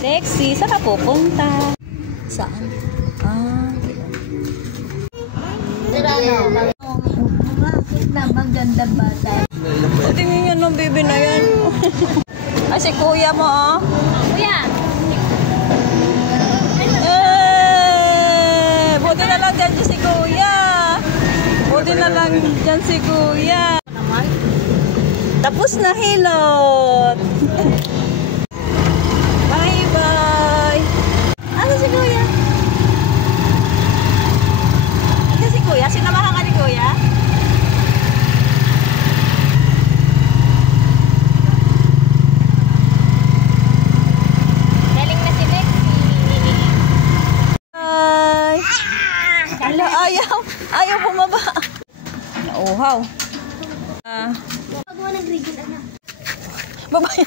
Lexi, saan ka pupunta? Saan? Bakit na maganda bata? Tingin nyo nung baby na yan. Ay, si kuya mo, oh. Kuya! Buti na lang dyan si kuya. Buti na lang dyan si kuya. Tapos na hilot. Bye-bye. Ano si kuya? Ito si kuya? Sinamahan ka ni kuya? Galing na si Lexi. Bye. Hala, ayaw bumaba. Nauhaw. Pag mo nag-rigil, ano? Bye-bye.